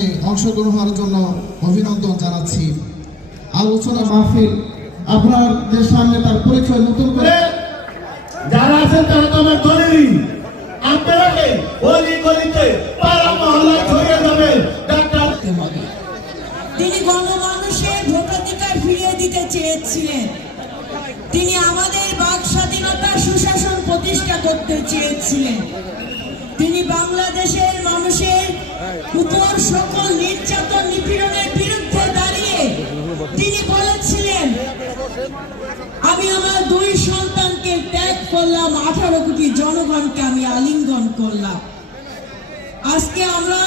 অনুষ্ঠানে অংশগ্রহণের জন্য অভিনন্দন জানাচ্ছি। আলোচনা মাহফিল আপনাদের সামনে তার পরিচয় নতুন করে যারা আছেন তারা তো আমার দলেরই। আপনারাকে অলি গলিতে পাড়া মহল্লায় ছড়িয়ে যাবে ডাক্তার। তিনি গণমানুষের ভোটাধিকার ফিরিয়ে দিতে চেয়েছিলেন। তিনি আমাদের বাক স্বাধীনতা সুশাসন প্রতিষ্ঠা করতে চেয়েছিলেন। তিনি বাংলাদেশের মানুষের উপর সকল নির্যাতন নিপীড়নের বিরুদ্ধে দাঁড়িয়ে তিনি বলেছিলেন, আমি আমার 2 সন্তানকে ত্যাগ করলাম, 18 কোটি জনগণকে আমি আলিঙ্গন করলাম। আজকে আমরা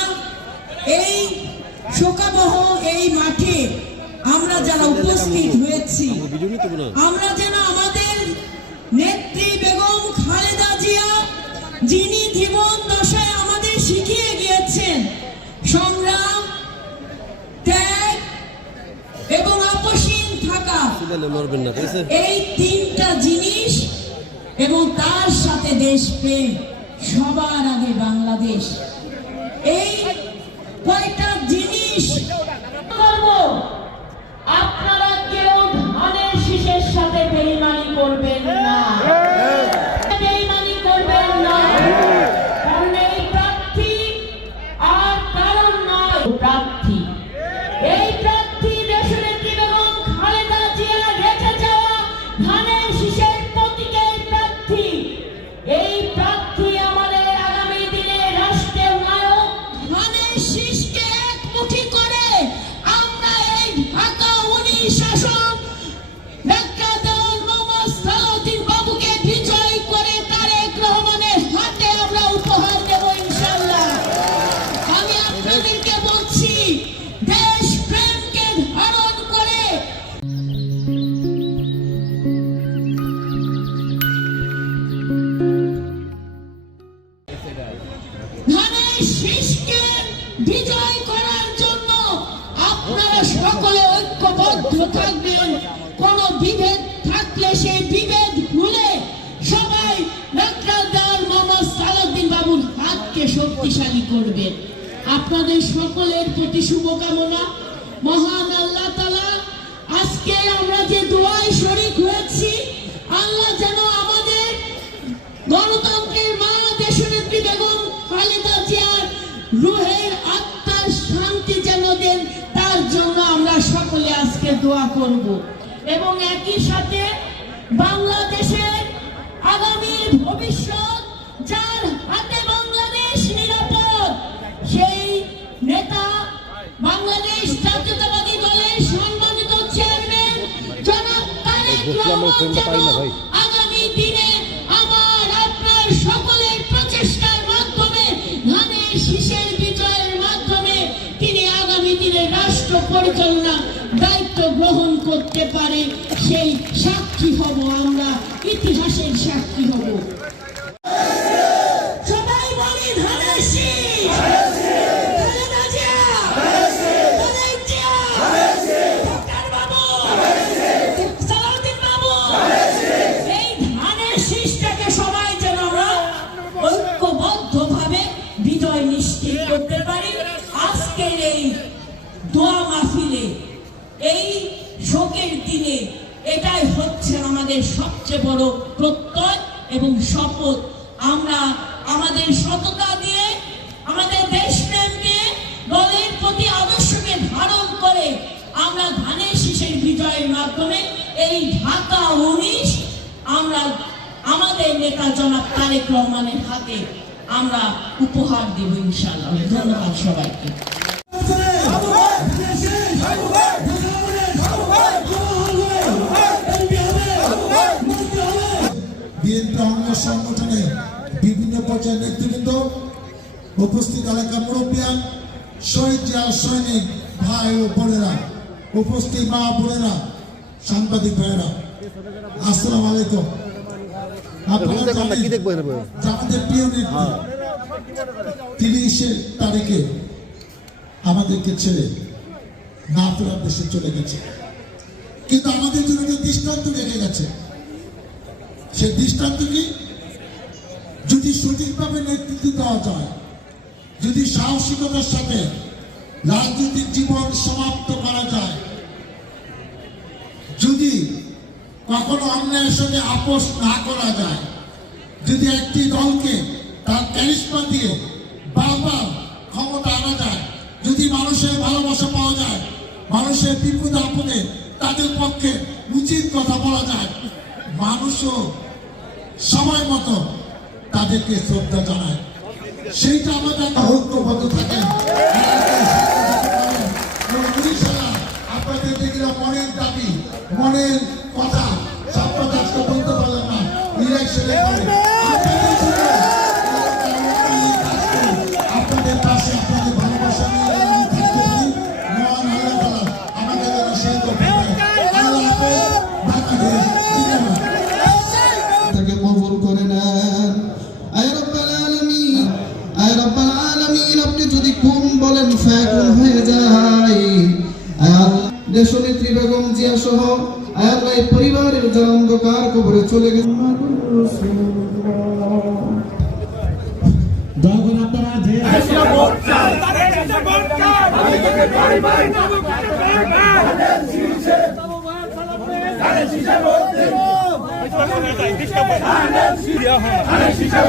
এই শোকাবহ এই মাঠে আমরা যারা উপস্থিত হয়েছি, আমরা যেন আমাদের নেত্রী বেগম খালেদা জিয়া, যিনি জীবন দশায় আমাদের শিখিয়ে গিয়েছেন সংগ্রাম, ত্যাগ এবং আপসীন থাকা, এই 3টা জিনিস এবং তার সাথে দেশপ্রেম, সবার আগে বাংলাদেশ, এই কয়টা জিনিস করব। আপনারা কেউ ধানের শীষের সাথে বেইমানি করবেন না, বেইমানি করবেন না। কারণ এই প্রার্থী আর কারণ নয়, প্রার্থী এই প্রার্থী দেশনেত্রী বেগম খালেদা জিয়া রেখে যাওয়া ধানের শীষের প্রতীকের প্রার্থী। এই প্রার্থী আমাদের আগামী দিনে রাষ্ট্রের নায়ক। ধানের শীষকে একমুখী করে আমরা এই ঢাকা 19 শাসক ডাক্তার মোহাম্মদ সালাউদ্দিন বাবুকে বিজয় করে তারেক রহমানের হাতে আমরা উপহার দেব ইনশাআল্লাহ। আমি আপনাদেরকে বলছি, দেশ প্রেমকে ধারণ করে ধানের শীষকে বিজয় করার জন্য আপনারা সকলে ঐক্যবদ্ধ থাকবেন। কোন বিভেদ থাকলে সেই বিভেদ ভুলে সবাই ডাক্তার মোহাম্মদ সালাউদ্দিন বাবুর হাতকে শক্তিশালী করবেন। আপনাদের সকলের প্রতি শুভকামনা। মহান আল্লাহ তাআলা আজকে আমরা যে দোয়ায় শরীক হয়েছি, আল্লাহ যেন আমাদের গণতন্ত্রের মা দেশনেত্রী বেগম খালেদা জিয়ার রুহের আত্মার শান্তি যেন দেন, তার জন্য আমরা সকলে আজকে দোয়া করব। এবং একই সাথে বাংলাদেশের আগামীর ভবিষ্যৎ, যার হাতে বাংলাদেশ নিরাপদ, সেই নেতা বাংলাদেশ জাতীয়তাবাদী দলের সম্মানিত চেয়ারম্যান জনাব তারেক রহমান যেন আগামী দিনে আমার আপনার সকলের প্রচেষ্টার মাধ্যমে ধানের শীষের বিজয়ের মাধ্যমে তিনি আগামী দিনে রাষ্ট্র পরিচালনা দায়িত্ব গ্রহণ করতে পারে, সেই সাক্ষী হব আমরা, ইতিহাসের সাক্ষী হব। সবাই বলি ধানের শীষ, খালেদা জিয়া, তারেক জিয়া, ডক্টর বাবু, সালাউদ্দিন বাবু। এই ধানের শীষটাকে সবাই যেন আমরা ঐক্যবদ্ধভাবে বিজয় নিশ্চিত করতে পারি। আজকের এই দোয়া মাহফিলে, এই শোকের দিনে, এটাই হচ্ছে আমাদের সবচেয়ে বড় প্রত্যয় এবং শপথ। আমরা আমাদের সততা দিয়ে, আমাদের দেশপ্রেম দিয়ে, দলের প্রতি আদর্শকে ধারণ করে আমরা ধানের শীষের বিজয়ের মাধ্যমে এই ঢাকা 19 আমরা আমাদের নেতা জনাব তারেক রহমানের হাতে আমরা উপহার দেব ইনশাআল্লাহ। ধন্যবাদ সবাইকে। বিএনপি অঙ্গ সংগঠনে বিভিন্ন পর্যায়ের নেতৃবৃন্দ, উপস্থিত এলাকা মুরব্বিয়ান, শহীদ জিয়া সৈনিক ভাই ও বোনেরা, উপস্থিত মা বোনেরা, সাংবাদিক ভাইয়েরা, আসসালামু আলাইকুম। আমাদের প্রিয় নেত্রী 30 তারিখে আমাদেরকে ছেড়ে না ফেরার দেশে চলে গেছে, কিন্তু আমাদের জন্য দৃষ্টান্ত রেখে গেছে। সে দৃষ্টান্ত কি? যদি সঠিকভাবে নেতৃত্ব দেওয়া যায়, যদি সাহসিকতার সাথে রাজনৈতিক জীবন সমাপ্ত করা যায় যদি কখনো অন্যায়ের সঙ্গে আপোষ না করা যায়, যদি একটি দলকে তার ক্যারিশমা দিয়ে বারবার ক্ষমতা আনা যায়, যদি মানুষের ভালোবাসা পাওয়া যায়, মানুষের বিপদ আপদে তাদের পক্ষে উচিত কথা বলা যায়, মানুষও সময় মতো তাদেরকে শ্রদ্ধা জানায়, সেইটা আমাদের ঐক্যবদ্ধ থাকেন। আপনাদের যেগুলো মনের দাবি, মনের কথা সব কথা আজকে বলতে পারলাম না ইলেকশনের পরে আপনাদের পাশে আপনাদের ভালোবাসা নিয়ে আমি থাকতে পারি। মহান আল্লাহ তাআলা আমাদের যেন সেই তৌফিক দেন। আল্লাহ হাফেজ। বাংলাদেশ জিন্দাবাদ। তাকে কবুল করে নেন। আয় রব্বাল আলামিন, আয় রব্বাল আলামিন, আপনি যদি কোন বলেন ফায়াকুন হয়ে যায়। আয় আল্লাহ, দেশনেত্রী বেগম জিয়া সহ আয় আল্লাহ এই পরিবারের যারা অন্ধকার কবরে চলে গেছে, যখন আপনারা যে Shishar